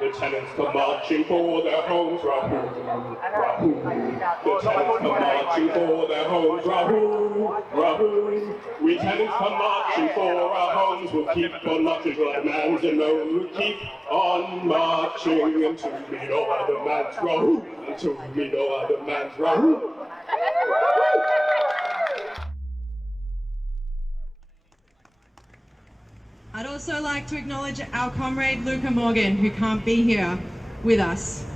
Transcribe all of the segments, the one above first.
The tenants come marching for their homes, RAHU, RAHU. The tenants come marching for their homes, RAHU, RAHU. We tenants come marching for our homes. We'll keep on marching like man's and we'll keep on marching until we no other man's RAHU, until we no other man's RAHU. I'd also like to acknowledge our comrade Luca Morgan, who can't be here with us.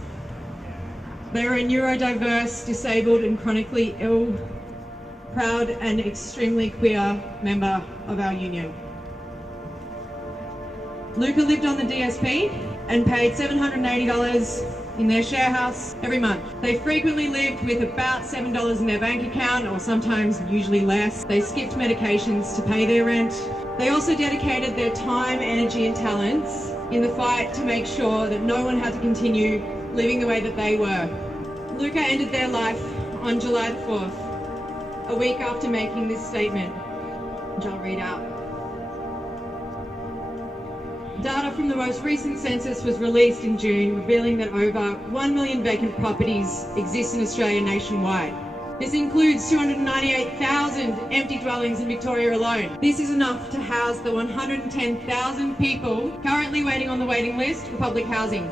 They are a neurodiverse, disabled and chronically ill, proud and extremely queer member of our union. Luca lived on the DSP and paid $780 in their share house every month. They frequently lived with about $7 in their bank account, or sometimes usually less. They skipped medications to pay their rent. They also dedicated their time, energy and talents in the fight to make sure that no one had to continue living the way that they were. Luca ended their life on July the 4th, a week after making this statement, which I'll read out. Data from the most recent census was released in June, revealing that over 1 million vacant properties exist in Australia nationwide. This includes 298,000 empty dwellings in Victoria alone. This is enough to house the 110,000 people currently waiting on the waiting list for public housing.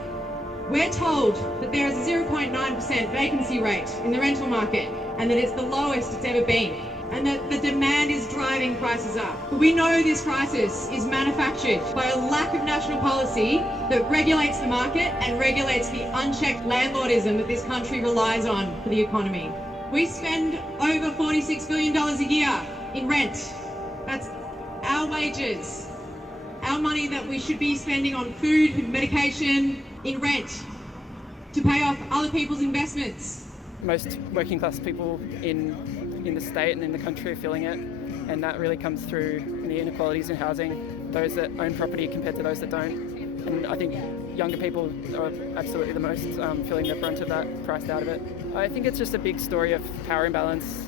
We're told that there is a 0.9% vacancy rate in the rental market and that it's the lowest it's ever been, and that the demand is driving prices up. But we know this crisis is manufactured by a lack of national policy that regulates the market and regulates the unchecked landlordism that this country relies on for the economy. We spend over $46 billion a year in rent. That's our wages, our money that we should be spending on food, medication, in rent, to pay off other people's investments. Most working class people in the state and in the country are feeling it, and that really comes through the inequalities in housing, those that own property compared to those that don't. And I think younger people are absolutely the most feeling the brunt of that, priced out of it. I think it's just a big story of power imbalance.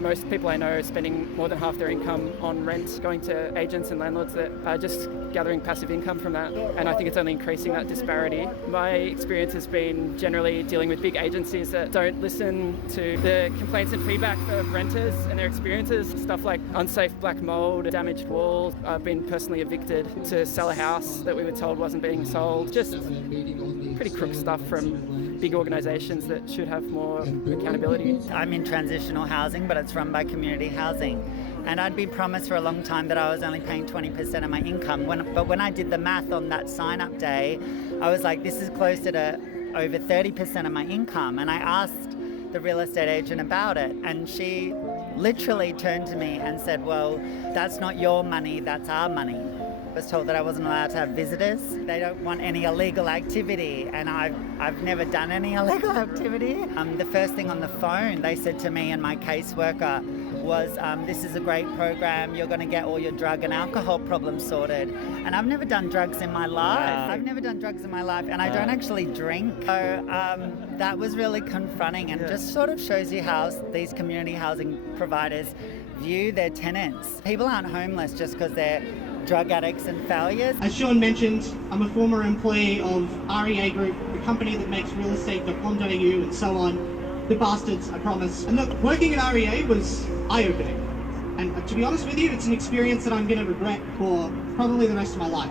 Most people I know are spending more than half their income on rent, going to agents and landlords that are just gathering passive income from that. And I think it's only increasing that disparity. My experience has been generally dealing with big agencies that don't listen to the complaints and feedback of renters and their experiences. Stuff like unsafe black mold, damaged walls. I've been personally evicted to sell a house that we were told wasn't being sold. Just pretty crook stuff from big organisations that should have more accountability. I'm in transitional housing, but it's run by community housing. And I'd been promised for a long time that I was only paying 20% of my income. But when I did the math on that sign-up day, I was like, this is closer to over 30% of my income. And I asked the real estate agent about it, and she literally turned to me and said, well, that's not your money, that's our money. I was told that I wasn't allowed to have visitors. They don't want any illegal activity, and I've never done any illegal activity. The first thing on the phone they said to me and my caseworker was, this is a great program, you're going to get all your drug and alcohol problems sorted. And I've never done drugs in my life. I've never done drugs in my life, and I don't actually drink. So that was really confronting, and just sort of shows you how these community housing providers view their tenants. People aren't homeless just because they're drug addicts and failures. As Sean mentioned, I'm a former employee of REA Group, the company that makes realestate.com.au and so on. The bastards, I promise. And look, working at REA was eye-opening. And to be honest with you, it's an experience that I'm going to regret for probably the rest of my life.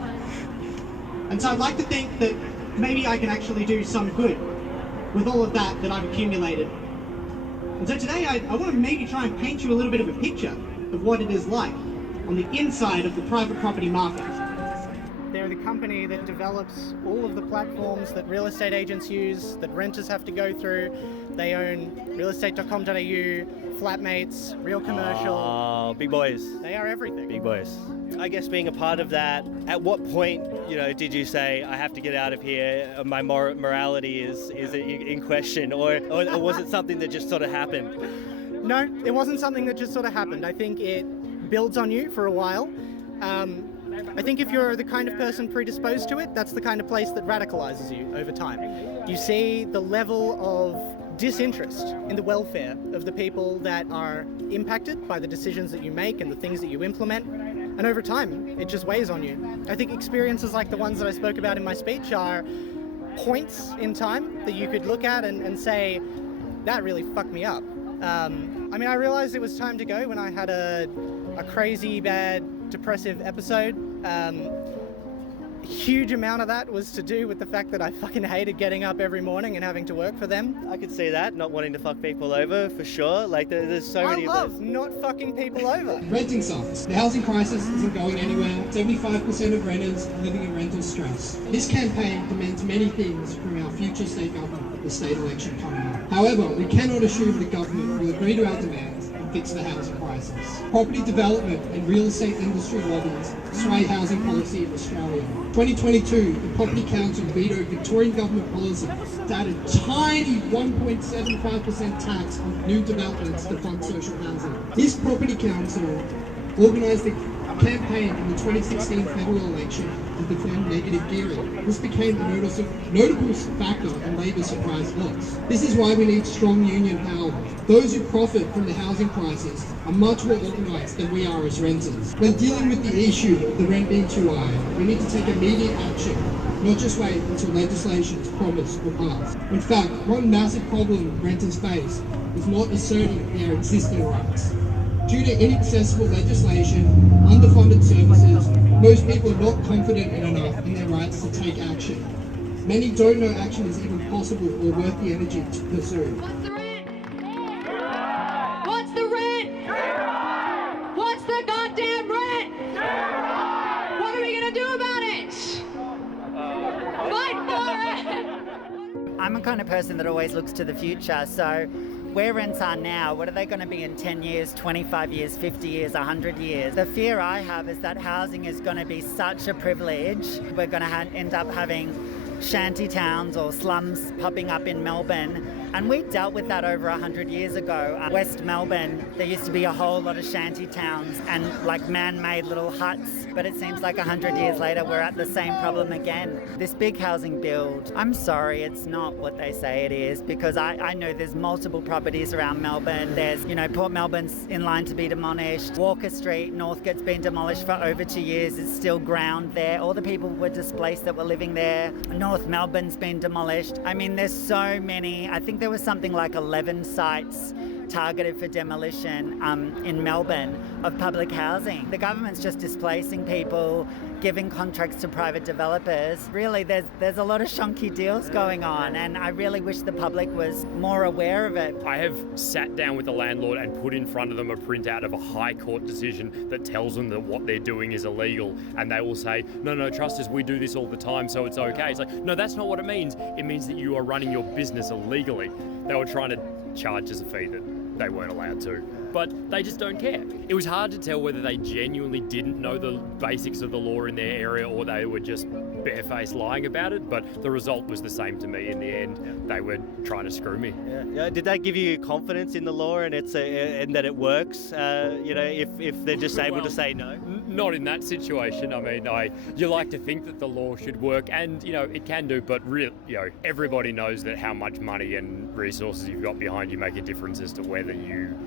And so I'd like to think that maybe I can actually do some good with all of that I've accumulated. And so today I want to maybe try and paint you a little bit of a picture of what it is like on the inside of the private property market. They're the company that develops all of the platforms that real estate agents use, that renters have to go through. They own realestate.com.au, Flatmates, Real Commercial. Oh, big boys. They are everything. Big boys. I guess being a part of that, at what point, did you say, I have to get out of here, my morality is in question, or was it something that just sort of happened? No, it wasn't something that just sort of happened. I think it builds on you for a while. I think if you're the kind of person predisposed to it, that's the kind of place that radicalizes you over time. You see the level of disinterest in the welfare of the people that are impacted by the decisions that you make and the things that you implement. And over time, it just weighs on you. I think experiences like the ones that I spoke about in my speech are points in time that you could look at and say, that really fucked me up. I mean, I realized it was time to go when I had a crazy, bad, depressive episode. Huge amount of that was to do with the fact that I fucking hated getting up every morning and having to work for them. I could see that, not wanting to fuck people over, for sure. Like, there's so many I love not fucking people over. Renting sucks. The housing crisis isn't going anywhere. 75% of renters are living in rental stress. This campaign demands many things from our future state government with the state election coming up. However, we cannot assume the government will agree to our demands and fix the housing crisis. Property development and real estate industry lobbies sway housing policy in Australia. 2022, the Property Council vetoed Victorian government policy to add a tiny 1.75% tax on new developments to fund social housing. This Property Council organised a campaign in the 2016 federal election to defend negative gearing. This became a notable factor in Labor's surprise votes. This is why we need strong union power. Those who profit from the housing crisis are much more organised than we are as renters. When dealing with the issue of the rent being too high, we need to take immediate action, not just wait until legislation is promised or passed. In fact, one massive problem renters face is not asserting their existing rights. Due to inaccessible legislation, underfunded services, most people are not confident enough in their rights to take action. Many don't know action is even possible or worth the energy to pursue. What's the rent? What's the rent? What's the goddamn rent? What are we gonna do about it? Fight for it! I'm a kind of person that always looks to the future, so where rents are now, what are they going to be in 10 years, 25 years, 50 years, 100 years? The fear I have is that housing is going to be such a privilege. We're going to end up having shanty towns or slums popping up in Melbourne. And we dealt with that over 100 years ago. West Melbourne, there used to be a whole lot of shanty towns and like man-made little huts. But it seems like 100 years later, we're at the same problem again. This big housing build, I'm sorry, it's not what they say it is, because I know there's multiple properties around Melbourne. There's, Port Melbourne's in line to be demolished. Walker Street, Northcote's been demolished for over 2 years. It's still ground there. All the people were displaced that were living there. North Melbourne's been demolished. I mean, there's so many. I think there was something like 11 sites targeted for demolition in Melbourne of public housing. The government's just displacing people, giving contracts to private developers. Really, there's a lot of shonky deals going on, and I really wish the public was more aware of it. I have sat down with the landlord and put in front of them a printout of a High Court decision that tells them that what they're doing is illegal, and they will say, no, trust us, we do this all the time, so it's okay. It's like, no, that's not what it means. It means that you are running your business illegally. They were trying to charge us a fee that they weren't allowed to, but they just don't care. It was hard to tell whether they genuinely didn't know the basics of the law in their area or they were just barefaced lying about it, but the result was the same to me in the end. They were trying to screw me. Yeah. Did that give you confidence in the law and and that it works? If they're just able to say no? Not in that situation. I mean, you like to think that the law should work, and it can do, but everybody knows that how much money and resources you've got behind you make a difference as to whether you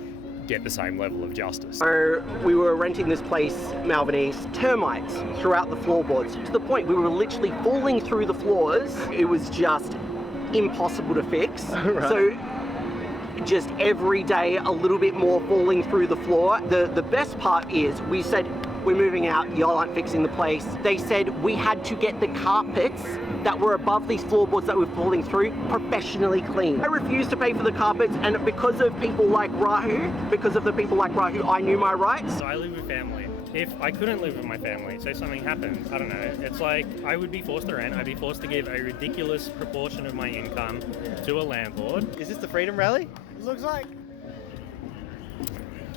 get the same level of justice. So we were renting this place, Melbourne East, termites throughout the floorboards, to the point we were literally falling through the floors. It was just impossible to fix. Right. So just every day a little bit more falling through the floor. The best part is we said, we're moving out, y'all aren't fixing the place. They said we had to get the carpets that were above these floorboards that were falling through professionally cleaned. I refused to pay for the carpets, and because of people like RAHU, I knew my rights. So I live with family. If I couldn't live with my family, say something happened, I don't know, it's like I would be forced to rent, I'd be forced to give a ridiculous proportion of my income to a landlord. Is this the Freedom Rally? It looks like.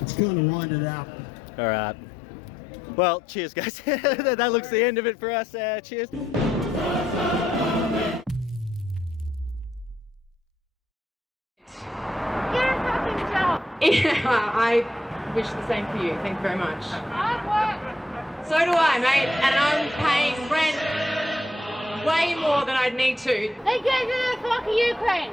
It's going to wind it up. All right. Well, cheers, guys. That looks the end of it for us. Cheers. Yeah, I wish the same for you. Thank you very much. So do I, mate. And I'm paying rent way more than I'd need to. They gave you the fucking Ukraine.